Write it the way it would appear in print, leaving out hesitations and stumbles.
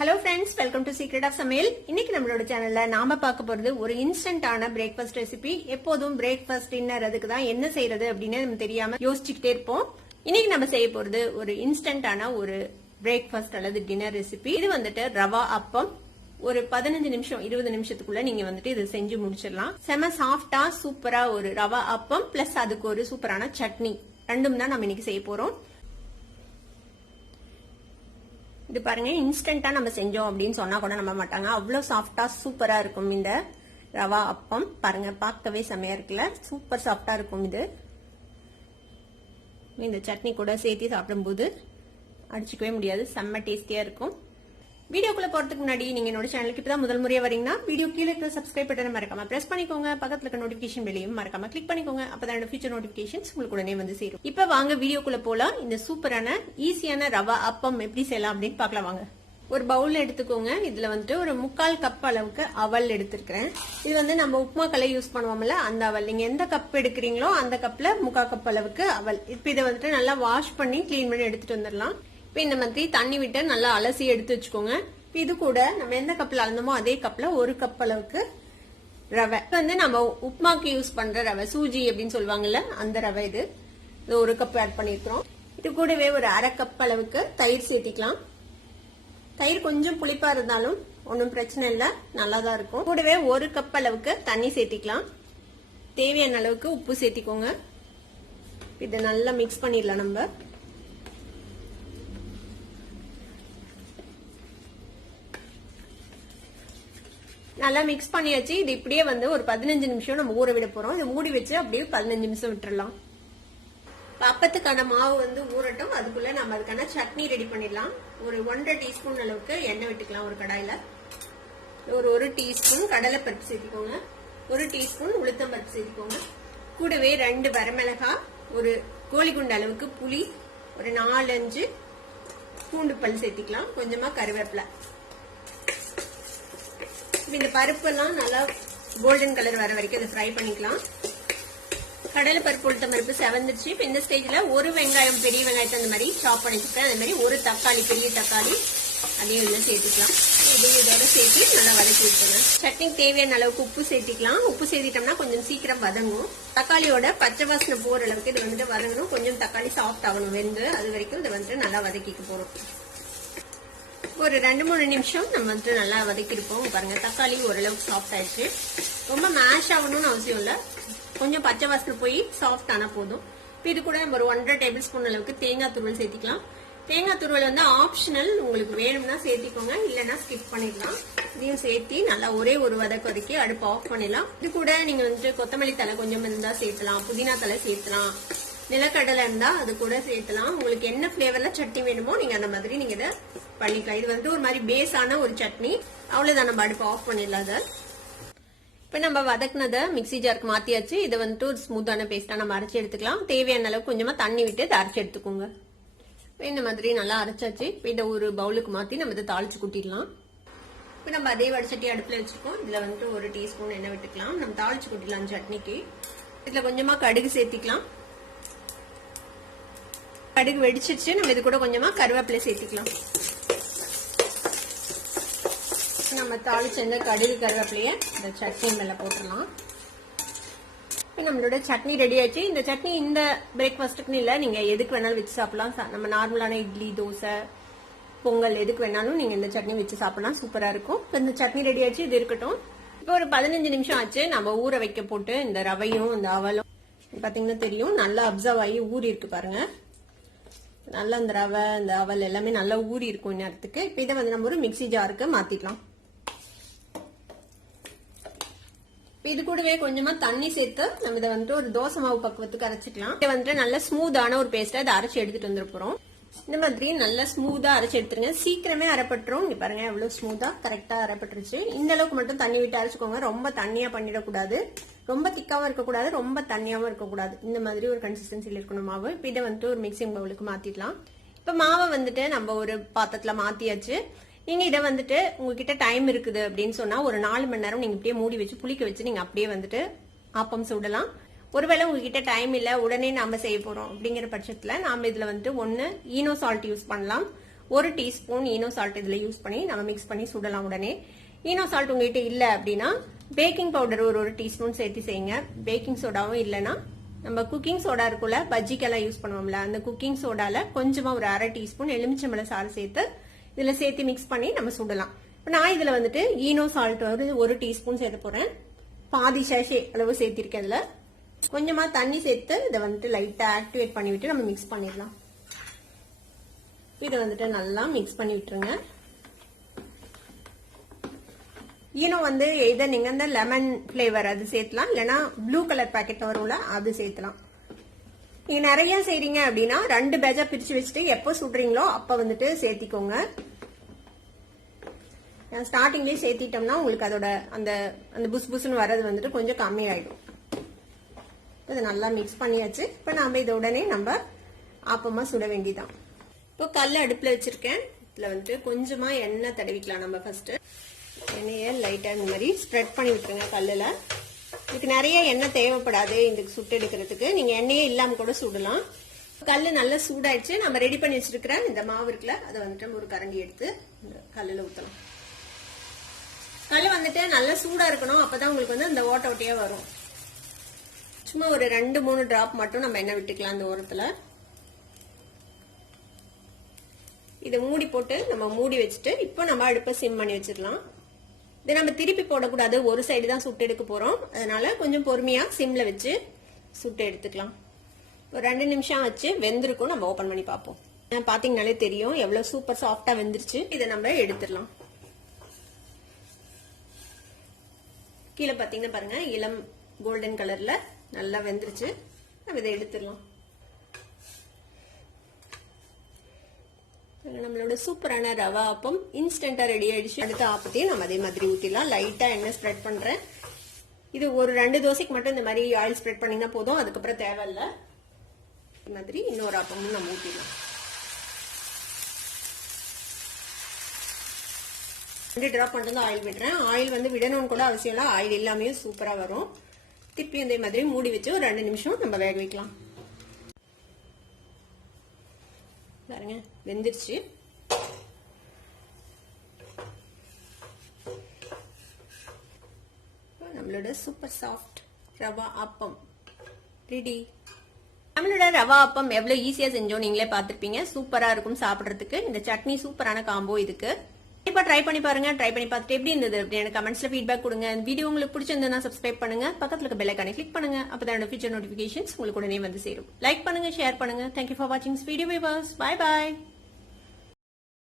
Hello friends, welcome to secret of சமையல். இன்னைக்கு நம்மளோட சேனல்ல நாம பார்க்க போறது ஒரு இன்ஸ்டன்டான பிரேக்ஃபாஸ்ட் ரெசிபி. எப்போதும் பிரேக்ஃபாஸ்ட் டின்னர் அதுக்கு தான் என்ன செய்யறது அப்படின்னு நம்ம தெரியாம யோசிச்சுக்கிட்டே இருப்போம். இன்னைக்கு நம்ம செய்ய போறது ஒரு இன்ஸ்டன்டான ஒரு பிரேக்ஃபாஸ்ட் அல்லது டின்னர் ரெசிபி. இது வந்துட்டு ரவா அப்பம். ஒரு 15 நிமிஷம் 20 நிமிஷத்துக்குள்ள நீங்க வந்துட்டு இது செஞ்சு முடிச்சிடலாம். செம சாஃப்டா சூப்பரா ஒரு ரவா அப்பம் பிளஸ் அதுக்கு ஒரு சூப்பரான சட்னி, ரெண்டும் தான் நம்ம இன்னைக்கு செய்ய போறோம். இது பாருங்க, இன்ஸ்டன்டா நம்ம செஞ்சோம் அப்படின்னு சொன்னா கூட நம்ப மாட்டாங்க. அவ்வளவு சாஃப்டா சூப்பரா இருக்கும் இந்த ரவா அப்பம். பாருங்க, பார்க்கவே செமையா இருக்குல்ல, சூப்பர் சாஃப்டா இருக்கும். இது இந்த சட்னி கூட சேர்த்து சாப்பிடும்போது அடிச்சுக்கவே முடியாது, செம்ம டேஸ்டியா இருக்கும். வீடியோக்குள்ள போறதுக்கு முன்னாடி நீங்க என்னோட சேனலுக்கு இப்பதான் முதல் முறையா வரீங்கன்னா வீடியோ கீழே இருக்கிற சப்ஸ்கிரைப் பட்டனை மறக்காம பிரஸ் பண்ணிக்கோங்க. பக்கத்துல இருக்க நோட்டிபிகேஷன் பெல்லையும் மறக்காம கிளிக் பண்ணிக்கோங்க. அப்பதான் ஃபியூச்சர் நோட்டிபிகேஷன்ஸ் உங்களுக்கு உடனே வந்து சேரும். இப்ப வாங்க வீடியோக்குள்ள போலாம். இந்த சூப்பரான ஈஸியான ரவா அப்பம் எப்படி செய்யலாம் அப்படின்னு பாக்கலாம் வாங்க. ஒரு பவுல் எடுத்துக்கோங்க. இதுல வந்துட்டு ஒரு 3/4 கப் அளவுக்கு அவல் எடுத்திருக்கிறேன். இது வந்து நம்ம உப்புமா கலை யூஸ் பண்ணுவோம்ல, அந்த அவல். நீங்க எந்த கப் எடுக்கிறீங்களோ அந்த கப்ல 3/4 கப் அளவுக்கு அவல். இப்ப இதை வந்துட்டு நல்லா வாஷ் பண்ணி கிளீன் பண்ணி எடுத்துட்டு வந்துடலாம். இப்ப இந்த மாதிரி தண்ணி விட்டு நல்லா அலசி எடுத்து வச்சுக்கோங்க. இது கூட நம்ம எந்த கப்ல அளந்தோமோ அதே கப்ல 1 கப் அளவுக்கு ரவை. வந்து நம்ம உப்மாக்கு யூஸ் பண்ற ரவை, சூஜி அப்படின்னு சொல்லுவாங்கல்ல, அந்த ரவை. இது 1 கப் ஆட் பண்ணிருக்கிறோம். இது கூடவே ஒரு 1/2 கப் அளவுக்கு தயிர் சேர்த்திக்கலாம். தயிர் கொஞ்சம் புளிப்பா இருந்தாலும் ஒன்னும் பிரச்சனை இல்லை, நல்லாதான் இருக்கும். கூடவே 1 கப் அளவுக்கு தண்ணி சேர்த்திக்கலாம். தேவையான அளவுக்கு உப்பு சேர்த்திக்கோங்க. இதை நல்லா மிக்ஸ் பண்ணிடலாம். நம்ம நல்லா மிக்ஸ் பண்ணியாச்சு. இது இப்படியே வந்து ஒரு 15 நிமிஷம் நம்ம ஊற விட போறோம். இதை மூடி வச்சு அப்படியே 15 நிமிஷம் விட்டுறலாம். அப்பத்துக்கான மாவு வந்து ஊறட்டும். அதுக்குள்ள நம்ம அதுக்கான சட்னி ரெடி பண்ணிடலாம். ஒரு 1.5 டீஸ்பூன் அளவுக்கு எண்ணெய் விட்டுக்கலாம் ஒரு கடாயில. ஒரு 1 டீஸ்பூன் கடலை பருப்பு சேர்த்திக்கோங்க. 1 டீஸ்பூன் உளுத்தம் பருப்பு சேர்த்திக்கோங்க. கூடவே 2 வரமிளகாய், ஒரு கோழிக்குண்டு அளவுக்கு புளி, ஒரு 4-5 பூண்டு பல் சேர்த்திக்கலாம். கொஞ்சமா கருவேப்பிலை. இந்த பருப்பு எல்லாம் நல்லா கோல்டன் கலர் வர வரைக்கும் இதை ஃப்ரை பண்ணிக்கலாம். கடலை பருப்பு உளுத்தம் பருப்பு செவந்துருச்சு. இப்ப இந்த ஸ்டேஜ்ல ஒரு வெங்காயம், பெரிய வெங்காயத்தை அந்த மாதிரி சாப் பண்ணிச்சுட்டேன். அதே மாதிரி ஒரு தக்காளி, பெரிய தக்காளி, அதையும் இதுல சேர்த்துக்கலாம். இதோட சேர்த்து நல்லா வதக்கி விட்டுருங்க. சட்னிக்கு தேவையான அளவுக்கு உப்பு சேர்த்திக்கலாம். உப்பு சேர்த்திட்டோம்னா கொஞ்சம் சீக்கிரம் வதங்கும். தக்காளியோட பச்சை வாசனை போற அளவுக்கு இது வந்துட்டு வதங்கணும். கொஞ்சம் தக்காளி சாஃப்ட் ஆகணும், வெந்து. அது வரைக்கும் இதை வந்துட்டு நல்லா வதக்கிக்க போறோம். ஒரு 2-3 நிமிஷம் நம்ம வந்துட்டு நல்லா வதக்கிருப்போம். பாருங்க, தக்காளி ஓரளவுக்கு சாஃப்ட் ஆயிடுச்சு. ரொம்ப மேஷ் ஆகணும்னு அவசியம் இல்ல, கொஞ்சம் பச்சை வாசனை போய் சாஃப்ட் ஆனா போதும். இது கூட நம்ம ஒரு 1.5 டேபிள் ஸ்பூன் அளவுக்கு தேங்காய் துருவல் சேர்த்திக்கலாம். தேங்காய் துருவல் வந்து ஆப்ஷனல், உங்களுக்கு வேணும்னா சேர்த்திக்கோங்க, இல்லைன்னா ஸ்கிப் பண்ணிடலாம். இதையும் சேர்த்தி நல்லா ஒரே ஒரு வதக்கி அடுப்பு ஆஃப் பண்ணிடலாம். இது கூட நீங்க வந்துட்டு கொத்தமல்லி தலை கொஞ்சம் இருந்தா சேர்த்தலாம், புதினா தலை சேர்த்தலாம், நிலக்கடலை இருந்தா அது கூட சேர்த்தலாம். உங்களுக்கு என்ன பிளேவர்ல சட்னி வேணுமோ நீங்க அந்த மாதிரி நீங்க இதை பண்ணிக்கலாம். இது வந்து ஒரு மாதிரி பேஸான ஒரு சட்னி. அவ்வளவுதான், நம்ம அடுப்பு ஆஃப் பண்ணிடலாம். இப்ப நம்ம வதக்குனதை மிக்சி ஜாருக்கு மாத்தியாச்சு. இதை வந்துட்டு ஒரு ஸ்மூத்தான பேஸ்டா நம்ம அரைச்சி எடுத்துக்கலாம். தேவையான அளவுக்கு கொஞ்சமா தண்ணி விட்டு இதை அரைச்சி எடுத்துக்கோங்க. இந்த மாதிரி நல்லா அரைச்சாச்சு. இதை ஒரு பவுலுக்கு மாத்தி நம்ம இதை தாளிச்சு கூட்டிடலாம். இப்ப நம்ம அதே வடச்சட்டி அடுப்புல வச்சிருக்கோம். இதுல வந்துட்டு 1 டீஸ்பூன் எண்ணெய் விட்டுக்கலாம். நம்ம தாளிச்சு கூட்டிடலாம் சட்னிக்கு. இதுல கொஞ்சமா கடுகு சேர்த்திக்கலாம். கடுகு வெடிச்சிருச்சு. நம்ம இது கூட கொஞ்சமா கருவேப்பிலை சேர்த்திக்கலாம். நம்ம தாளிச்ச இந்த கடுகு கருவேப்பிலைய இந்த சட்னி மேல போட்டுடலாம். நம்மளோட சட்னி ரெடி ஆயிடுச்சு. இந்த சட்னி இந்த பிரேக்ஃபாஸ்ட்டுக்குன்னு இல்ல, நீங்க எதுக்கு வேணாலும் வச்சு சாப்பிடலாம். நம்ம நார்மலான இட்லி, தோசை, பொங்கல் எதுக்கு வேணாலும் நீங்க இந்த சட்னி வச்சு சாப்பிடலாம். சூப்பரா இருக்கும். இந்த சட்னி ரெடி ஆயிடுச்சு. இது இருக்கட்டும். இப்போ ஒரு 15 நிமிஷம் ஆச்சு. நம்ம ஊற வைக்க போட்டு இந்த ரவையும் இந்த அவலும் பாத்தீங்கன்னா தெரியும், நல்லா அப்சர்வ் ஆகி ஊறி இருக்கு பாருங்க. நல்லா இந்த ரவை, இந்த அவல் எல்லாமே நல்லா ஊறி இருக்கும் இந்நேரத்துக்கு. இப்ப இதை வந்து நம்ம ஒரு மிக்சி ஜாருக்கு மாத்திக்கலாம். இது கூடவே கொஞ்சமா தண்ணி சேர்த்து நம்ம இதை வந்துட்டு ஒரு தோசை மாவு பக்குவத்துக்கு அரைச்சிக்கலாம். இதை வந்துட்டு நல்ல ஸ்மூத்தான ஒரு பேஸ்டா இதை அரைச்சி எடுத்துட்டு வந்துட போறோம். இந்த மாதிரி நல்லா ஸ்மூத்தா அரைச்சி எடுத்துருங்க. சீக்கிரமே அரைப்பட்டுரும். இங்க பாருங்க எவ்வளவு ஸ்மூத்தா கரெக்டா அரைப்பட்டுருச்சு. இந்த அளவுக்கு மட்டும் தண்ணி விட்டு அரைச்சுக்கோங்க. ரொம்ப தண்ணியா பண்ணிடக்கூடாது, ரொம்ப திக்காவும் இருக்கக்கூடாது, ரொம்ப தண்ணியாவும் இருக்கக்கூடாது. இந்த மாதிரி ஒரு கன்சிஸ்டன்சில இருக்கணும் மாவு. இப்ப இதை வந்துட்டு ஒரு மிக்சிங் பவுலுக்கு மாத்திடலாம். இப்ப மாவை வந்துட்டு நம்ம ஒரு பாத்திரத்துல மாத்தியாச்சு. நீங்க இதை வந்துட்டு உங்ககிட்ட டைம் இருக்குது அப்படின்னு சொன்னா ஒரு 4 மணி நேரம் நீங்க இப்படியே மூடி வச்சு புளிக்க வச்சு நீங்க அப்படியே வந்துட்டு ஆப்பம் சுடலாம். ஒருவேளை உங்ககிட்ட டைம் இல்ல, உடனே நாம செய்ய போறோம் அப்படிங்கிற பட்சத்துல நாம இதுல வந்துட்டு 1 ஈனோ சால்ட் யூஸ் பண்ணலாம், 1 டீஸ்பூன் ஈனோ சால்ட் இதுல யூஸ் பண்ணி நம்ம மிக்ஸ் பண்ணி சுடலாம் உடனே. ஈனோ சால்ட் உங்ககிட்ட இல்ல அப்படின்னா பேக்கிங் பவுடர் ஒரு டீஸ்பூன் சேர்த்து செய்யுங்க. பேக்கிங் சோடாவும் இல்லைன்னா நம்ம குக்கிங் சோடா இருக்குல்ல, பஜ்ஜிக்கெல்லாம் யூஸ் பண்ணுவோம்ல, அந்த குக்கிங் சோடால கொஞ்சமா ஒரு 1/2 டீஸ்பூன் எலுமிச்சம்பழ சாறு சேர்த்து இதுல சேர்த்து மிக்ஸ் பண்ணி நம்ம சுடலாம். நான் இதுல வந்துட்டு ஈனோ சால்ட் ஒரு டீஸ்பூன் சேர்த்து போறேன். பாதி சேஷே அளவு சேர்த்திருக்கேன். இதுல கொஞ்சமா தண்ணி சேர்த்து இதை வந்துட்டு லைட்டா ஆக்டிவேட் பண்ணி விட்டு நம்ம மிக்ஸ் பண்ணிடலாம். இதை வந்துட்டு நல்லா மிக்ஸ் பண்ணி விட்டுருங்க. ஈனோ வந்து எதை நீங்க இந்த லெமன் பிளேவர் அது சேர்த்தலாம், இல்லைன்னா ப்ளூ கலர் பாக்கெட் வரும்ல அது சேர்த்தலாம். நீங்க நிறைய செய்றீங்க அப்படின்னா 2 பேட்சா பிரிச்சு வச்சுட்டு எப்போ சுடுறீங்களோ அப்ப வந்துட்டு சேர்த்திக்கோங்க. ஸ்டார்டிங்லயே சேர்த்திட்டோம்னா உங்களுக்கு அதோட அந்த அந்த புஸ் புஸ்ன்னு வர்றது வந்துட்டு கொஞ்சம் கம்மி ஆயிடும். இதை நல்லா மிக்ஸ் பண்ணியாச்சு. இப்ப நாம இதை உடனே நம்ம ஆப்பமா சுட வேண்டியதான். இப்போ கல் அடுப்புல வச்சிருக்கேன். இதுல வந்துட்டு கொஞ்சமா எண்ணெய் தடவிக்கலாம். நம்ம ஃபர்ஸ்ட் எண்ணெயை லைட்டா இந்த மாதிரி ஸ்ப்ரெட் பண்ணி விட்டுருங்க கல்லுல. இதுக்கு நிறைய எண்ணெய் தேவைப்படாது இதுக்கு சுட்டு எடுக்கிறதுக்கு. நீங்க எண்ணெயே இல்லாம கூட சுடலாம். கல்லு நல்லா சூடாயிடுச்சு. நம்ம ரெடி பண்ணி வச்சிருக்கிற இந்த மாவு இருக்குல்ல, அதை வந்துட்டு ஒரு கரண்டி எடுத்து இந்த கல்லுல ஊத்தலாம். கல்லு வந்துட்டு நல்லா சூடா இருக்கணும். அப்பதான் உங்களுக்கு வந்து அந்த ஓட்ட ஓட்டையா வரும். சும்மா ஒரு 2-3 டிராப் மட்டும் நம்ம எண்ணெய் விட்டுக்கலாம் அந்த ஓரத்துல. இதை மூடி போட்டு நம்ம மூடி வச்சுட்டு இப்போ நம்ம அடுப்பை சிம் பண்ணி வச்சிடலாம். இதை நம்ம திருப்பி போடக்கூடாது, ஒரு சைடு தான் சுட்டு எடுக்க போறோம். அதனால கொஞ்சம் பொறுமையா சிம்ல வச்சு சுட்டு எடுத்துக்கலாம். ஒரு 2 நிமிஷம் வச்சு வெந்திருக்கும். நம்ம ஓபன் பண்ணி பார்ப்போம். பாத்தீங்கன்னாலே தெரியும் எவ்வளவு சூப்பர் சாஃப்டா வெந்துருச்சு. இதை நம்ம எடுத்துடலாம். கீழே பாத்தீங்கன்னா பாருங்க இளம் கோல்டன் கலர்ல நல்லா வெந்துருச்சு. நம்ம இதை எடுத்துடலாம். நம்மளோட சூப்பரான ரவா ஆப்பம் இன்ஸ்டன்டா ரெடி ஆயிடுச்சு. அடுத்த ஆப்பத்தையும் நம்ம அதே மாதிரி ஊத்திடலாம். லைட்டா எண்ணெய் ஸ்ப்ரெட் பண்றேன். இது ஒரு 2 தோசைக்கு மட்டும் இந்த மாதிரி ஆயில் ஸ்ப்ரெட் பண்ணீங்கன்னா போதும். அதுக்கப்புறம் தேவையில்ல. இந்த மாதிரி இன்னொரு ஆப்பமும் நம்ம ஊத்திடலாம். 2 டிராப் மட்டும் தான் ஆயில் விடுறேன். ஆயில் வந்து விடணும்னு கூட அவசியம் இல்லை. ஆயில் இல்லாமே சூப்பரா வரும். திருப்பி இதே மாதிரி மூடி வச்சு ஒரு 2 நிமிஷம் நம்ம வேக வைக்கலாம். பாருங்க வெந்துருச்சு. நம்மளோட super soft rava appam ready. நம்மளோட ரவா ஆப்பம் எவ்வளவு ஈஸியா செஞ்சோம் நீங்களே பாத்திருப்பீங்க. சூப்பரா இருக்கும் சாப்பிடுறதுக்கு. இந்த சட்னி சூப்பரான காம்போ இதுக்கு. கண்டிப்பா ட்ரை பண்ணி பாருங்க. ட்ரை பண்ணி பார்த்துட்டு எப்படி இருந்தது அப்படின்னு கமெண்ட்ஸ்ல ஃபீட்பேக் கொடுங்க. இந்த வீடியோ உங்களுக்கு பிடிச்சிருந்தா சப்ஸ்கிரைப் பண்ணுங்க. பக்கத்துல இருக்க பெல் ஐகானை கிளிக் பண்ணுங்க. அப்பதான் ஃபியூச்சர் நோட்டிபிகேஷன்ஸ் உங்களுக்கு உடனே வந்து சேரும். லைக் பண்ணுங்க, ஷேர் பண்ணுங்க. தேங்க்யூ ஃபார் வாட்சிங் வீடியோ. Bye by.